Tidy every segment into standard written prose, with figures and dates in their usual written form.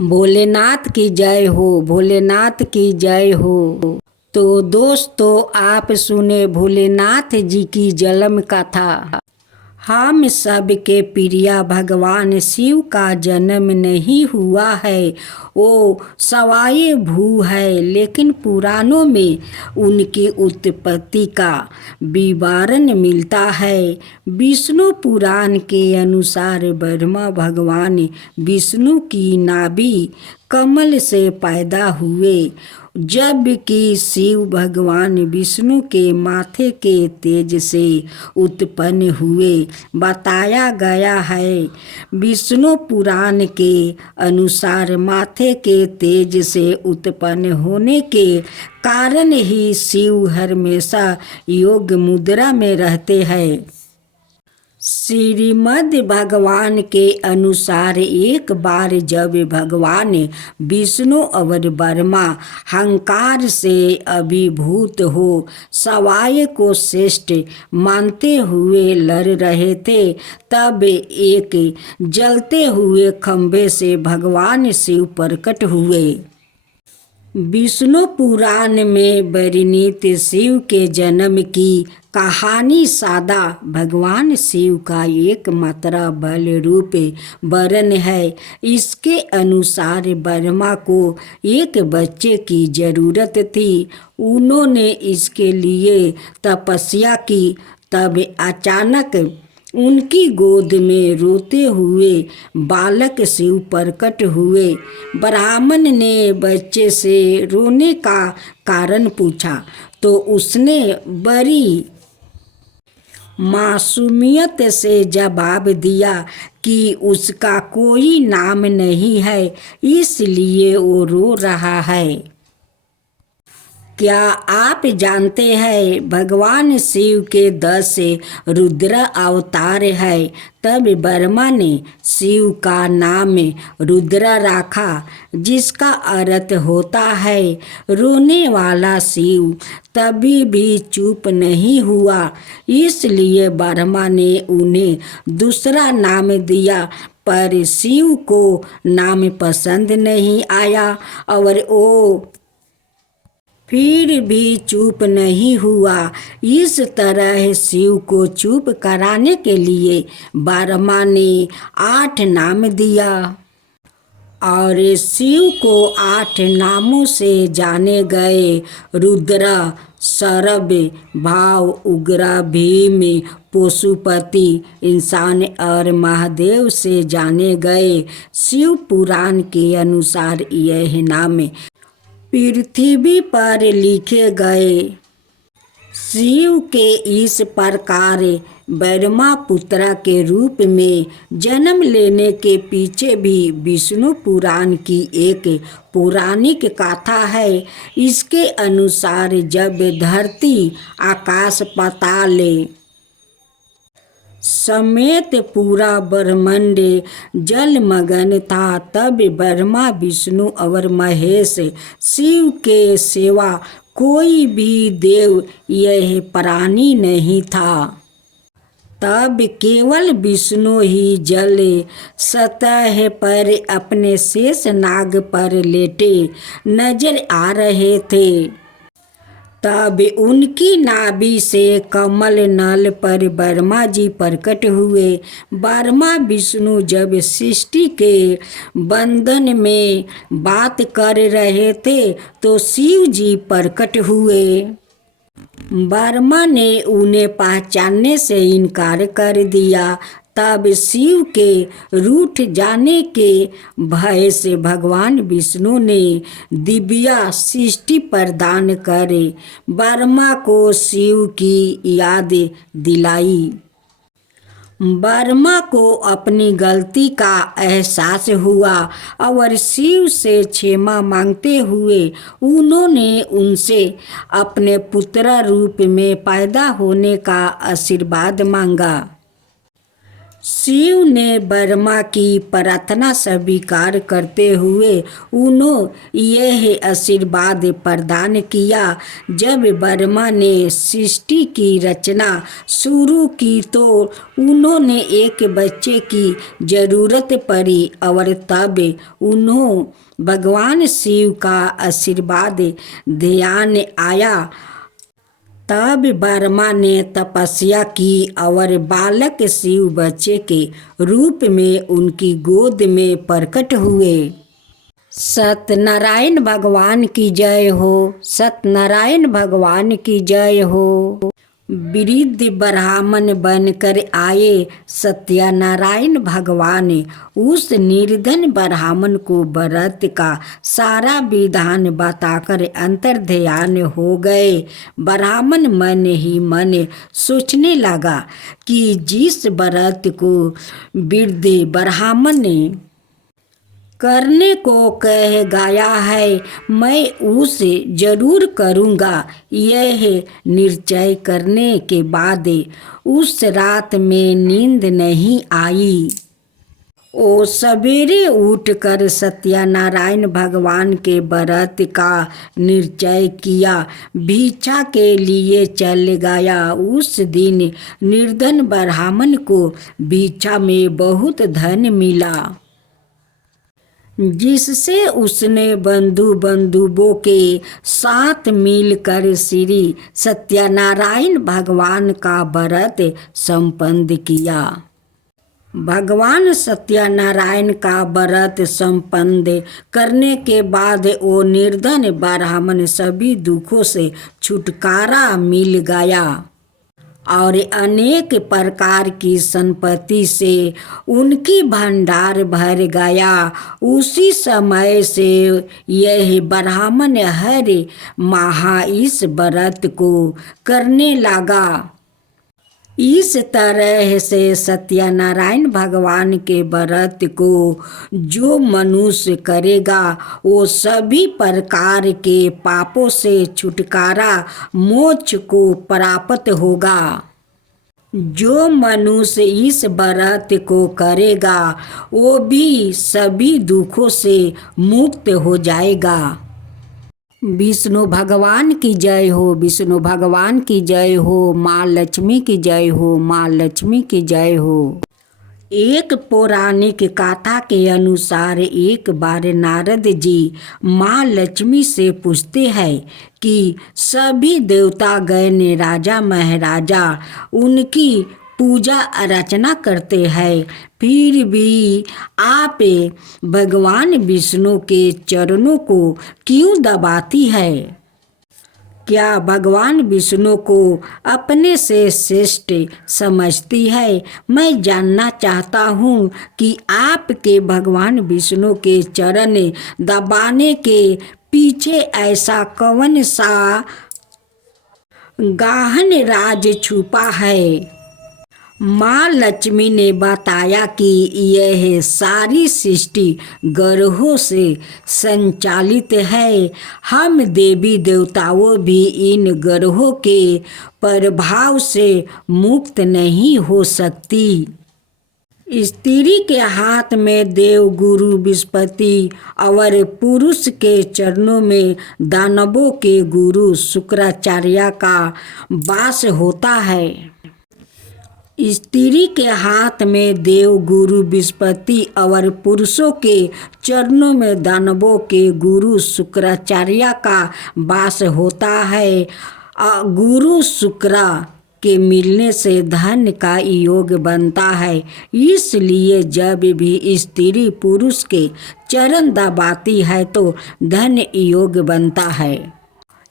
भोलेनाथ की जय हो, भोलेनाथ की जय हो। तो दोस्तों, आप सुने भोलेनाथ जी की जन्म कथा। हम सब के प्रिय भगवान शिव का जन्म नहीं हुआ है, वो सवाए भू है, लेकिन पुराणों में उनकी उत्पत्ति का विवरण मिलता है। विष्णु पुराण के अनुसार ब्रह्मा भगवान विष्णु की नाभि कमल से पैदा हुए, जबकि शिव भगवान विष्णु के माथे के तेज से उत्पन्न हुए बताया गया है। विष्णु पुराण के अनुसार माथे के तेज से उत्पन्न होने के कारण ही शिव हमेशा योग मुद्रा में रहते हैं। श्रीमद् भगवान के अनुसार एक बार जब भगवान विष्णु और ब्रह्मा अहंकार से अभिभूत हो सवाय को श्रेष्ठ मानते हुए लड़ रहे थे, तब एक जलते हुए खंभे से भगवान शिव प्रकट हुए। विष्णु पुराण में वर्णित शिव के जन्म की कहानी सादा भगवान शिव का एकमात्र बल रूप वरण है। इसके अनुसार ब्रह्मा को एक बच्चे की जरूरत थी। उन्होंने इसके लिए तपस्या की, तब अचानक उनकी गोद में रोते हुए बालक शिव प्रकट हुए। ब्राह्मण ने बच्चे से रोने का कारण पूछा तो उसने बड़ी मासूमियत से जवाब दिया कि उसका कोई नाम नहीं है, इसलिए वो रो रहा है। क्या आप जानते हैं भगवान शिव के 10 रुद्र अवतार है। तब ब्रह्मा ने शिव का नाम रुद्र रखा, जिसका अर्थ होता है रोने वाला शिव। तभी भी चुप नहीं हुआ, इसलिए ब्रह्मा ने उन्हें दूसरा नाम दिया, पर शिव को नाम पसंद नहीं आया और वो फिर भी चुप नहीं हुआ। इस तरह शिव को चुप कराने के लिए ब्रह्मा ने 8 नाम दिया और शिव को 8 नामों से जाने गए। रुद्र, शरभ, भाव, उग्र, भीम, पशुपति, इंसान और महादेव से जाने गए। शिव पुराण के अनुसार यह नाम पृथ्वी पर लिखे गए। शिव के इस प्रकार ब्रह्मा पुत्र के रूप में जन्म लेने के पीछे भी विष्णु पुराण की एक पौराणिक कथा है। इसके अनुसार जब धरती, आकाश, पाताल समेत पूरा ब्रह्मांड जलमग्न था, तब ब्रह्मा, विष्णु और महेश शिव के सिवा कोई भी देव यह प्राणी नहीं था। तब केवल विष्णु ही जल सतह पर अपने शेष नाग पर लेटे नजर आ रहे थे। तब उनकी नाभि से कमल नल पर ब्रह्मा जी प्रकट हुए। ब्रह्मा विष्णु जब सृष्टि के बंधन में बात कर रहे थे तो शिव जी प्रकट हुए। ब्रह्मा ने उन्हें पहचानने से इनकार कर दिया। तब शिव के रूठ जाने के भय से भगवान विष्णु ने दिव्य सृष्टि प्रदान कर ब्रह्मा को शिव की याद दिलाई। ब्रह्मा को अपनी गलती का एहसास हुआ और शिव से क्षमा मांगते हुए उन्होंने उनसे अपने पुत्र रूप में पैदा होने का आशीर्वाद मांगा। शिव ने ब्रह्मा की प्रार्थना स्वीकार करते हुए उन्हें यह आशीर्वाद प्रदान किया। जब ब्रह्मा ने सृष्टि की रचना शुरू की तो उन्होंने एक बच्चे की जरूरत पड़ी और तब उन्हें भगवान शिव का आशीर्वाद ध्यान आया। तब ब्रह्मा ने तपस्या की और बालक शिव बच्चे के रूप में उनकी गोद में प्रकट हुए। सत्यनारायण भगवान की जय हो। सत्यनारायण भगवान की जय हो। वृद्ध ब्राह्मण बनकर आए सत्यनारायण भगवान उस निर्धन ब्राह्मण को व्रत का सारा विधान बताकर अंतर्ध्यान हो गए। ब्राह्मण मन ही मन सोचने लगा कि जिस व्रत को वृद्ध ब्राह्मण ने करने को कह गाया है मैं उसे जरूर करूँगा। यह निश्चय करने के बाद उस रात में नींद नहीं आई। वो सवेरे उठकर सत्यनारायण भगवान के व्रत का निश्चय किया, भिक्षा के लिए चल गया। उस दिन निर्धन ब्राह्मण को भिक्षा में बहुत धन मिला, जिससे उसने बंधु बांधवों के साथ मिलकर श्री सत्यनारायण भगवान का व्रत संपन्न किया। भगवान सत्यनारायण का व्रत संपन्न करने के बाद वो निर्धन ब्राह्मण सभी दुखों से छुटकारा मिल गया और अनेक प्रकार की संपत्ति से उनकी भंडार भर गया। उसी समय से यह ब्राह्मण हर माह इस व्रत को करने लगा। इस तरह से सत्यनारायण भगवान के व्रत को जो मनुष्य करेगा वो सभी प्रकार के पापों से छुटकारा मोक्ष को प्राप्त होगा। जो मनुष्य इस व्रत को करेगा वो भी सभी दुखों से मुक्त हो जाएगा। विष्णु भगवान की जय हो। विष्णु भगवान की जय हो। माँ लक्ष्मी की जय हो। माँ लक्ष्मी की जय हो। एक पौराणिक कथा के अनुसार एक बार नारद जी माँ लक्ष्मी से पूछते हैं कि सभी देवतागण राजा महाराजा उनकी पूजा अर्चना करते हैं, फिर भी आप भगवान विष्णु के चरणों को क्यों दबाती है? क्या भगवान विष्णु को अपने से श्रेष्ठ समझती है? मैं जानना चाहता हूँ कि आपके भगवान विष्णु के चरण दबाने के पीछे ऐसा कौन सा गहन राज छुपा है? माँ लक्ष्मी ने बताया कि यह सारी सृष्टि ग्रहों से संचालित है। हम देवी देवताओं भी इन ग्रहों के प्रभाव से मुक्त नहीं हो सकती। स्त्री के हाथ में देव गुरु बृहस्पति और पुरुष के चरणों में दानवों के गुरु शुक्राचार्य का वास होता है। स्त्री के हाथ में देव गुरु बृहस्पति और पुरुषों के चरणों में दानवों के गुरु शुक्राचार्य का वास होता है। गुरु शुक्र के मिलने से धन का योग बनता है। इसलिए जब भी स्त्री पुरुष के चरण दबाती है तो धन योग बनता है।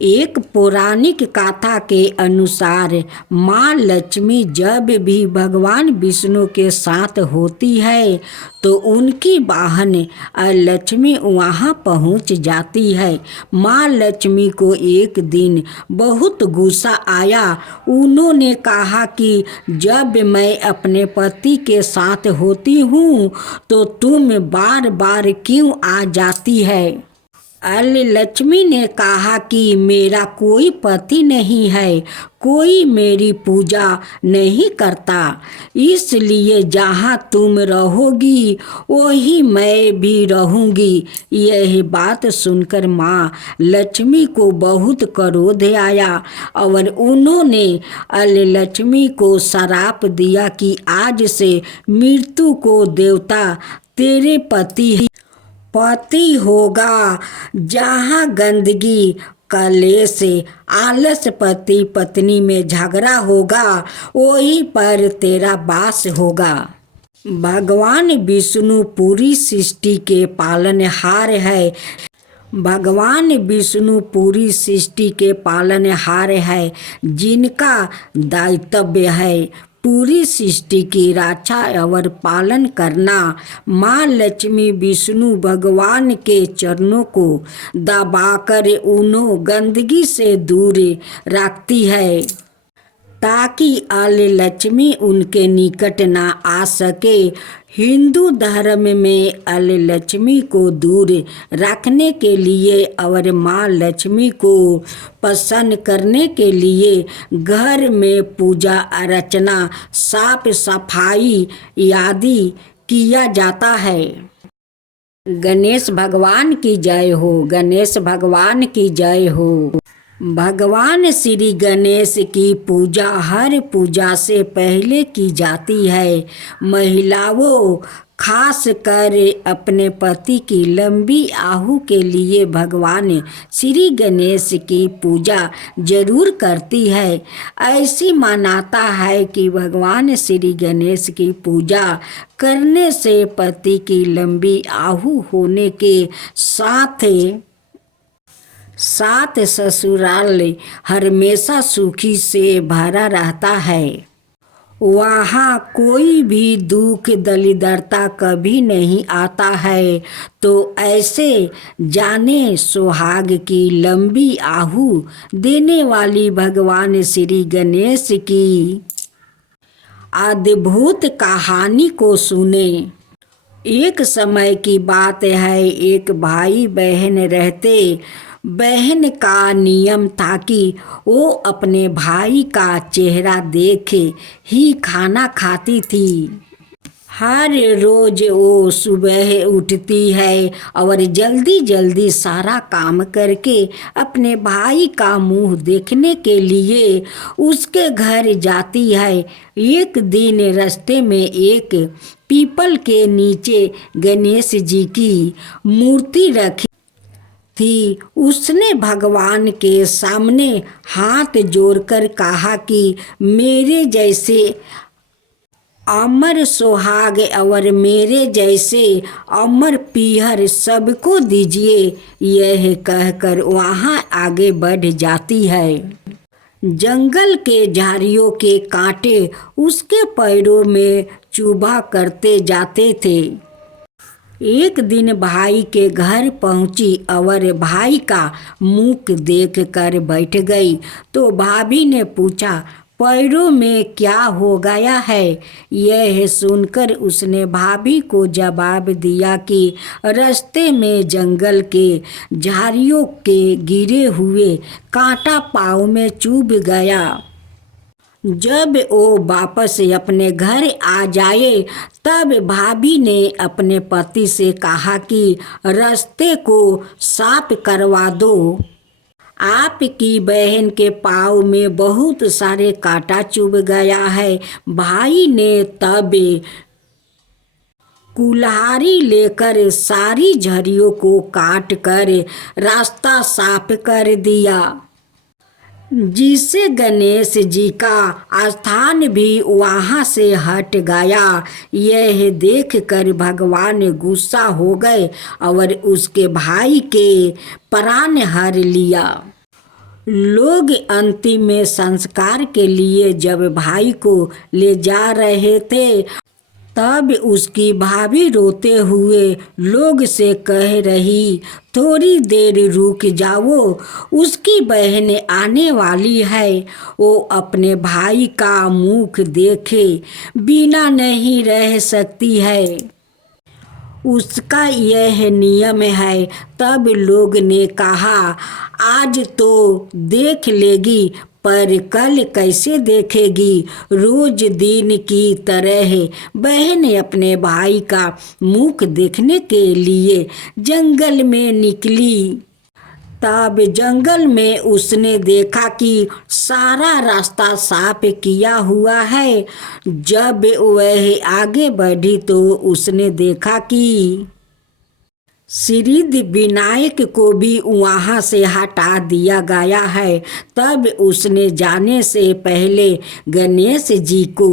एक पौराणिक कथा के अनुसार माँ लक्ष्मी जब भी भगवान विष्णु के साथ होती है तो उनकी वाहन लक्ष्मी वहाँ पहुँच जाती है। माँ लक्ष्मी को एक दिन बहुत गुस्सा आया। उन्होंने कहा कि जब मैं अपने पति के साथ होती हूँ तो तुम बार बार क्यों आ जाती है? लक्ष्मी ने कहा कि मेरा कोई पति नहीं है, कोई मेरी पूजा नहीं करता, इसलिए जहाँ तुम रहोगी वही मैं भी रहूँगी। यह बात सुनकर माँ लक्ष्मी को बहुत क्रोध आया और उन्होंने लक्ष्मी को श्राप दिया कि आज से मृत्यु को देवता तेरे पति होगा। जहाँ गंदगी, कलेश, आलस, पति पत्नी में झगड़ा होगा वहीं पर तेरा वास होगा। भगवान विष्णु पूरी सृष्टि के पालनहार है। भगवान विष्णु पूरी सृष्टि के पालनहार है, जिनका दायित्व है पूरी सृष्टि की रक्षा और पालन करना। माँ लक्ष्मी विष्णु भगवान के चरणों को दबाकर उन्हें गंदगी से दूर रखती है ताकि लक्ष्मी उनके निकट ना आ सके। हिंदू धर्म में लक्ष्मी को दूर रखने के लिए और माँ लक्ष्मी को प्रसन्न करने के लिए घर में पूजा अर्चना, साफ सफाई आदि किया जाता है। गणेश भगवान की जय हो। गणेश भगवान की जय हो। भगवान श्री गणेश की पूजा हर पूजा से पहले की जाती है। महिलाओं खास कर अपने पति की लंबी आयु के लिए भगवान श्री गणेश की पूजा जरूर करती है। ऐसी मान्यता है कि भगवान श्री गणेश की पूजा करने से पति की लंबी आयु होने के साथ ससुराल हमेशा सुखी से भरा रहता है। वहाँ कोई भी दुख दरिद्रता कभी नहीं आता है। तो ऐसे जाने सुहाग की लंबी आयु देने वाली भगवान श्री गणेश की अद्भुत कहानी को सुने। एक समय की बात है, एक भाई बहन रहते। बहन का नियम था कि वो अपने भाई का चेहरा देख ही खाना खाती थी। हर रोज वो सुबह उठती है और जल्दी जल्दी सारा काम करके अपने भाई का मुंह देखने के लिए उसके घर जाती है। एक दिन रास्ते में एक पीपल के नीचे गणेश जी की मूर्ति रखी थी। उसने भगवान के सामने हाथ जोड़कर कहा कि मेरे जैसे अमर सुहाग और मेरे जैसे अमर पीहर सबको दीजिए। यह कहकर वहाँ आगे बढ़ जाती है। जंगल के झाड़ियों के कांटे उसके पैरों में चुभा करते जाते थे। एक दिन भाई के घर पहुंची और भाई का मुख देख कर बैठ गई तो भाभी ने पूछा, पैरों में क्या हो गया है? यह सुनकर उसने भाभी को जवाब दिया कि रास्ते में जंगल के झाड़ियों के गिरे हुए कांटा पाँव में चुभ गया। जब वो वापस अपने घर आ जाए तब भाभी ने अपने पति से कहा कि रास्ते को साफ करवा दो। आपकी बहन के पाँव में बहुत सारे कांटा चुभ गया है। भाई ने तब कुल्हाड़ी लेकर सारी झड़ियों को काट कर रास्ता साफ कर दिया, जिससे गणेश जी का स्थान भी वहाँ से हट गया। यह देखकर भगवान गुस्सा हो गए और उसके भाई के प्राण हर लिया। लोग अंतिम संस्कार के लिए जब भाई को ले जा रहे थे तब उसकी भाभी रोते हुए लोग से कह रही, थोड़ी देर रुक जाओ, उसकी बहन आने वाली है। वो अपने भाई का मुख देखे बिना नहीं रह सकती है, उसका यह नियम है। तब लोग ने कहा, आज तो देख लेगी, पर कल कैसे देखेगी। रोज दिन की तरह बहन अपने भाई का मुख देखने के लिए जंगल में निकली। तब जंगल में उसने देखा कि सारा रास्ता साफ किया हुआ है। जब वह आगे बढ़ी तो उसने देखा कि सिद्धि विनायक को भी वहाँ से हटा दिया गया है। तब उसने जाने से पहले गणेश जी को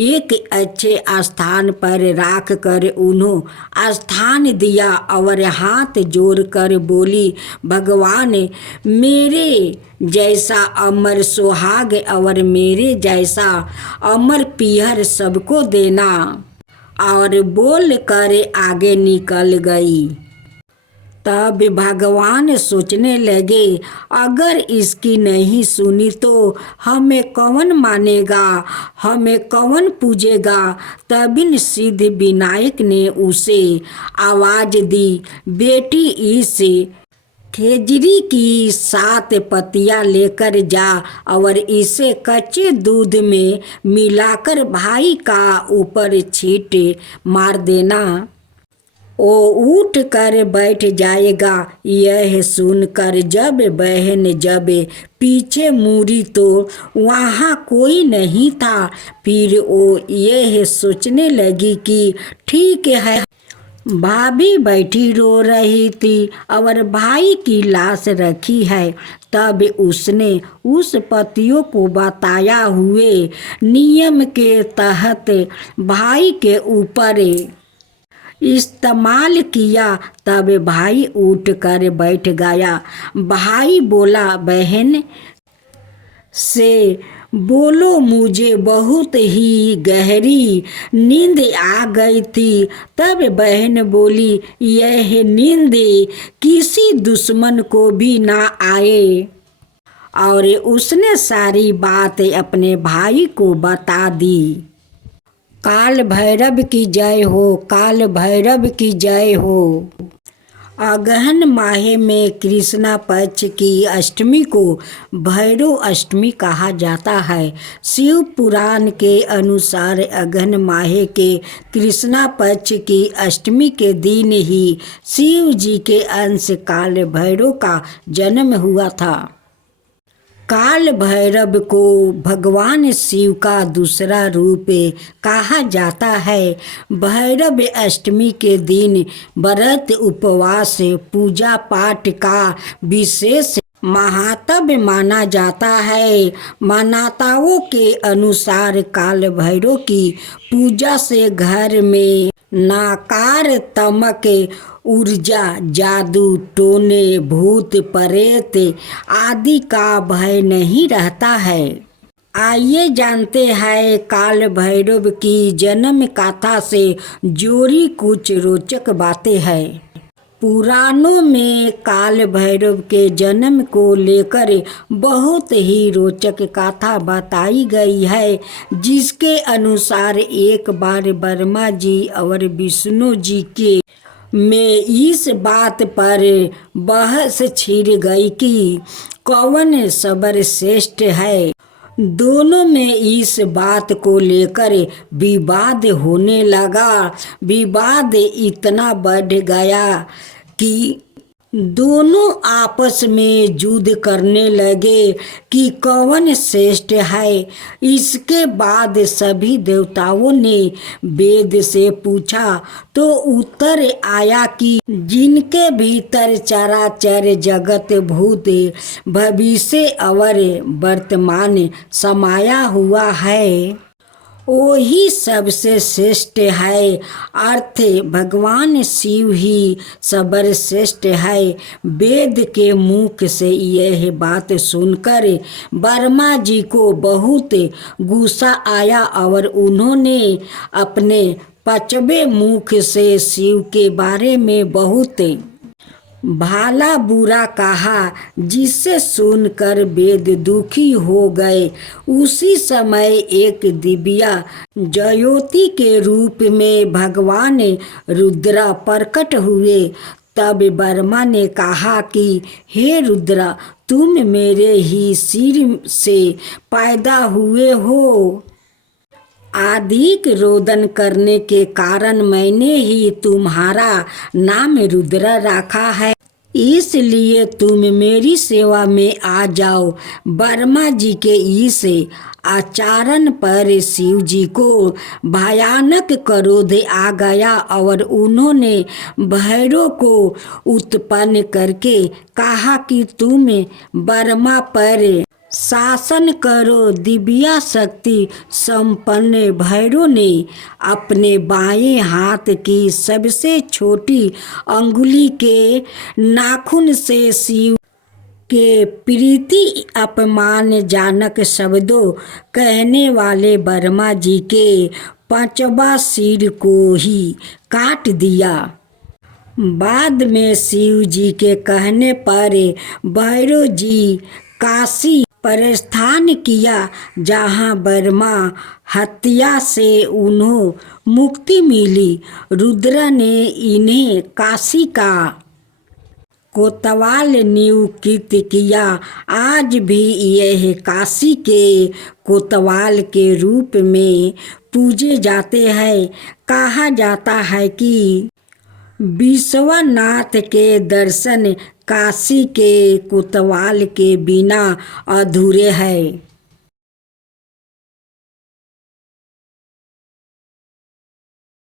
एक अच्छे स्थान पर रख कर उन्हें स्थान दिया और हाथ जोड़कर बोली, भगवान मेरे जैसा अमर सुहाग और मेरे जैसा अमर पीहर सबको देना। और बोल कर आगे निकल गई। तब भगवान सोचने लगे, अगर इसकी नहीं सुनी तो हमें कौन मानेगा, हमें कौन पूजेगा। तब सिद्धि विनायक ने उसे आवाज दी, बेटी इस खेजड़ी की 7 पत्तियां लेकर जा और इसे कच्चे दूध में मिलाकर भाई का ऊपर छींट मार देना। वो उठ कर बैठ जाएगा। यह सुनकर जब बहन पीछे मुड़ी तो वहाँ कोई नहीं था। फिर वो यह सोचने लगी कि ठीक है। भाभी बैठी रो रही थी और भाई की लाश रखी है। तब उसने उस पतियों को बताया हुए नियम के तहत भाई के ऊपर इस्तेमाल किया। तब भाई उठ कर बैठ गया। भाई बोला, बहन से बोलो मुझे बहुत ही गहरी नींद आ गई थी। तब बहन बोली, यह नींद किसी दुश्मन को भी ना आए। और उसने सारी बात अपने भाई को बता दी। काल भैरव की जय हो, काल भैरव की जय हो। अगहन माह में कृष्णा पक्ष की अष्टमी को भैरव अष्टमी कहा जाता है। शिव पुराण के अनुसार अगहन माह के कृष्णा पक्ष की अष्टमी के दिन ही शिव जी के अंश काल भैरव का जन्म हुआ था। काल भैरव को भगवान शिव का दूसरा रूप कहा जाता है। भैरव अष्टमी के दिन व्रत उपवास पूजा पाठ का विशेष महात्म्य माना जाता है। मान्यताओं के अनुसार काल भैरव की पूजा से घर में नकारात्मक ऊर्जा, जादू टोने, भूत प्रेत आदि का भय नहीं रहता है। आइए जानते हैं काल भैरव की जन्म कथा से जुड़ी कुछ रोचक बातें हैं। पुराणों में काल भैरव के जन्म को लेकर बहुत ही रोचक कथा बताई गई है, जिसके अनुसार एक बार ब्रह्मा जी और विष्णु जी के में इस बात पर बहस छिड़ गई कि कौन सर्वश्रेष्ठ है। दोनों में इस बात को लेकर विवाद होने लगा। विवाद इतना बढ़ गया कि दोनों आपस में युद्ध करने लगे कि कौन श्रेष्ठ है। इसके बाद सभी देवताओं ने वेद से पूछा तो उत्तर आया कि जिनके भीतर चराचर जगत भूत भविष्य और वर्तमान समाया हुआ है, वही सबसे श्रेष्ठ है। अर्थ भगवान शिव ही सर्वश्रेष्ठ है। वेद के मुख से यह बात सुनकर ब्रह्मा जी को बहुत गुस्सा आया और उन्होंने अपने 5वें मुख से शिव के बारे में बहुत भला बुरा कहा, जिससे सुनकर वेद दुखी हो गए। उसी समय एक दिव्या ज्योति के रूप में भगवान रुद्र प्रकट हुए। तब ब्रह्मा ने कहा कि हे रुद्र, तुम मेरे ही सिर से पैदा हुए हो। अधिक रोदन करने के कारण मैंने ही तुम्हारा नाम रुद्र रखा है, इसलिए तुम मेरी सेवा में आ जाओ। ब्रह्मा जी के इस आचरण पर शिव जी को भयानक क्रोध आ गया और उन्होंने भैरव को उत्पन्न करके कहा कि तुम ब्रह्मा पर शासन करो। दिव्या शक्ति संपन्न भैरव ने अपने बाएं हाथ की सबसे छोटी अंगुली के नाखून से शिव के प्रीति अपमानजनक शब्दों कहने वाले ब्रह्मा जी के 5वां सिर को ही काट दिया। बाद में शिव जी के कहने पर भैरव जी काशी प्रस्थान किया, जहाँ ब्रह्मा हत्या से उन्हें मुक्ति मिली। रुद्र ने इन्हें काशी का कोतवाल नियुक्त किया। आज भी यह काशी के कोतवाल के रूप में पूजे जाते हैं। कहा जाता है कि विश्वनाथ के दर्शन काशी के कोतवाल के बिना अधूरे हैं।